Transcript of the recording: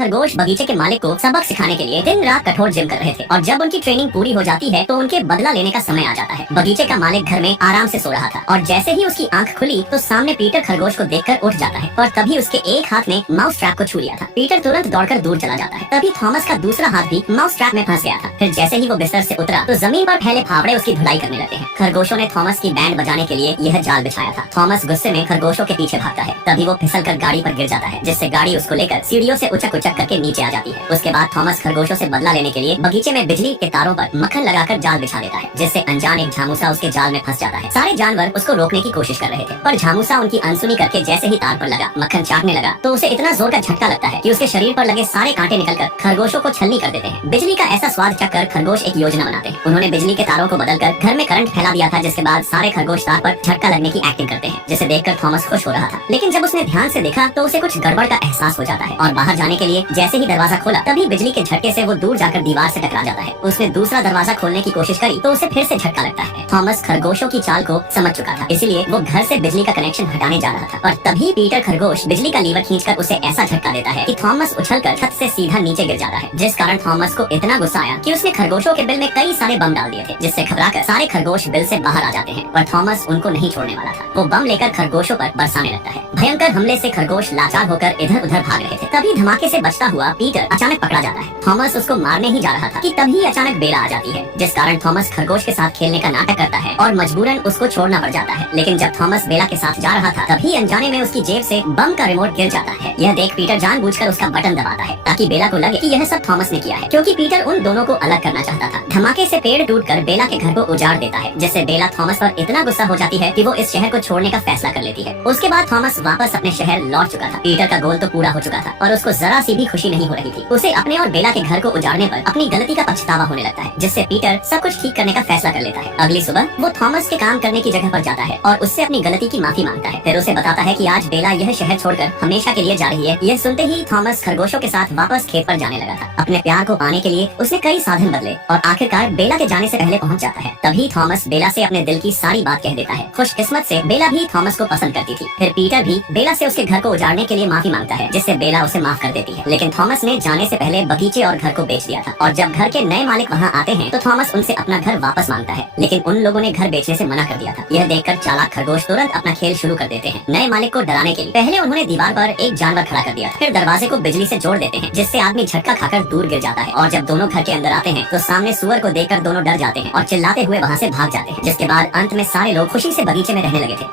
खरगोश बगीचे के मालिक को सबक सिखाने के लिए दिन रात कठोर जिम कर रहे थे और जब उनकी ट्रेनिंग पूरी हो जाती है तो उनके बदला लेने का समय आ जाता है। बगीचे का मालिक घर में आराम से सो रहा था और जैसे ही उसकी आंख खुली तो सामने पीटर खरगोश को देखकर उठ जाता है और तभी उसके एक हाथ ने माउस ट्रैप को छू लिया था। पीटर तुरंत दौड़कर दूर चला जाता है। तभी थॉमस का दूसरा हाथ भी माउस ट्रैप में फंस गया था। फिर जैसे ही वो बिस्तर से उतरा तो जमीन पर फैले फावड़े उसकी धुलाई करने लगते हैं। खरगोशों ने थॉमस की बैंड बजाने के लिए यह जाल बिछाया था। थॉमस गुस्से में खरगोशों के पीछे भागता है। तभी वो फिसलकर गाड़ी पर गिर जाता है, जिससे गाड़ी उसको लेकर सीढ़ियों से उचक उचक करके नीचे आ जाती है। उसके बाद थॉमस खरगोशों से बदला लेने के लिए बगीचे में बिजली के तारों पर मक्खन लगाकर जाल बिछा देता है, जिससे अनजान एक झामूसा उसके जाल में फंस जाता है। सारे जानवर उसको रोकने की कोशिश कर रहे थे, पर झामूसा उनकी अनसुनी करके जैसे ही तार पर लगा, मक्खन चाटने लगा तो उसे इतना जोर का झटका लगता है कि उसके शरीर पर लगे सारे कांटे निकलकर खरगोशों को छलनी कर देते हैं। बिजली का ऐसा स्वाद चखकर खरगोश एक योजना बनाते हैं। उन्होंने बिजली के तारों को बदलकर घर में करंट फैला दिया था, जिसके बाद सारे खरगोश तार पर झटका लगने की एक्टिंग करते हैं, जिसे देखकर थॉमस खुश हो रहा था। लेकिन जब उसने ध्यान से देखा तो उसे कुछ गड़बड़ का एहसास हो जाता है और बाहर जाने के लिए जैसे ही दरवाजा खोला तभी बिजली के झटके से वो दूर जाकर दीवार से टकरा जाता है। उसने दूसरा दरवाजा खोलने की कोशिश करी तो उसे फिर से झटका लगता है। थॉमस खरगोशों की चाल को समझ चुका था, इसलिए वो घर से बिजली का कनेक्शन हटाने जा रहा था और तभी पीटर खरगोश बिजली का लीवर खींचकर उसे ऐसा झटका देता है कि थॉमस उछलकर छत से सीधा नीचे गिर जाता है, जिस कारण थॉमस को इतना गुस्सा आया कि उसने खरगोशों के बिल में कई सारे बम डाल दिए थे, जिससे घबराकर सारे खरगोश बिल से बाहर आ जाते हैं। पर थॉमस उनको नहीं छोड़ने वाला था। वो बम लेकर खरगोशों पर बरसाने लगता है। भयंकर हमले से खरगोश लाचार होकर इधर उधर भाग रहे थे। तभी धमाके से बचता हुआ पीटर अचानक पकड़ा जाता है। थॉमस उसको मारने ही जा रहा था कि तभी अचानक बेला आ जाती है, जिस कारण थॉमस खरगोश के साथ खेलने का नाटक करता है और मजबूरन उसको छोड़ना पड़ जाता है। लेकिन जब थॉमस बेला के साथ जा रहा था तभी अनजाने में उसकी जेब से बम का रिमोट गिर जाता है। यह देख पीटर जानबूझकर उसका बटन दबाता है ताकि बेला को लगे कि यह सब थॉमस ने किया है, क्योंकि पीटर उन दोनों को अलग करना चाहता था। धमाके से पेड़ टूटकर बेला के घर को उजाड़ देता है, जिससे बेला थॉमस पर इतना गुस्सा हो जाती है कि वो इस शहर को छोड़ने का फैसला कर लेती है। उसके बाद थॉमस वापस अपने शहर लौट चुका था। पीटर का गोल तो पूरा हो चुका था और उसको जरा सी भी खुशी नहीं हो रही थी। उसे अपने और बेला के घर को उजाड़ने पर अपनी गलती का पछतावा होने लगता है, जिससे पीटर सब कुछ ठीक करने का फैसला कर लेता है। अगली सुबह वो थॉमस के काम करने की जगह पर जाता है और उससे अपनी गलती की माफी मांगता है। फिर उसे बताता है कि आज बेला यह शहर छोड़कर हमेशा के लिए जा रही है। यह सुनते ही थॉमस खरगोशों के साथ वापस खेत पर जाने लगा था। अपने प्यार को पाने के लिए उसने कई साधन बदले और आखिरकार बेला के जाने से पहले पहुंच जाता है। तभी थॉमस बेला से अपने दिल की सारी बात कह देता है। खुशकिस्मत से बेला भी थॉमस को पसंद करती थी। फिर पीटर भी बेला से उसके घर को उजाड़ने के लिए माफी मांगता है, जिससे बेला उसे माफ कर देती है। लेकिन थॉमस ने जाने से पहले बगीचे और घर को बेच दिया था और जब घर के नए मालिक वहाँ आते हैं तो थॉमस उनसे अपना घर वापस मांगता है, लेकिन उन लोगों ने घर बेचने से मना कर दिया था। यह देखकर चालाक खरगोश तुरंत अपना खेल शुरू कर देते हैं। नए मालिक को डराने के लिए पहले उन्होंने दीवार पर एक जानवर खड़ा कर दिया था, फिर दरवाजे को बिजली से जोड़ देते हैं, जिससे आदमी झटका खाकर दूर गिर जाता है। और जब दोनों घर के अंदर आते हैं तो सामने सुअर को देखकर दोनों डर जाते हैं और चिल्लाते हुए वहाँ से भाग जाते हैं, जिसके बाद अंत में सारे लोग खुशी से बगीचे में रहने लगे थे।